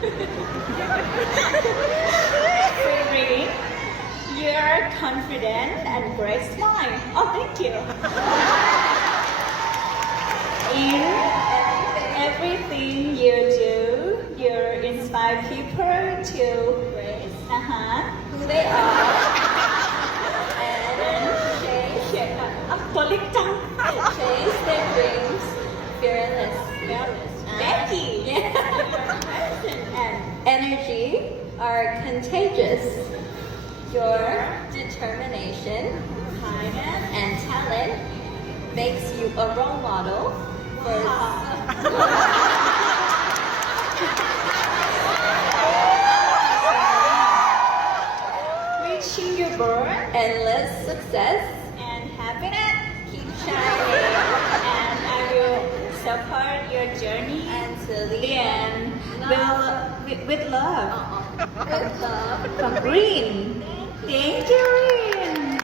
Green, you're confident and great smile. Oh, thank you. In everything you do, you inspire people to raise who they are and change their dreams fearless. Becky! And energy are contagious. Your determination and talent makes you a role model for reaching your goal, endless success and happiness. Keep shining, and I will support your journey until the end. With love. With love from Green.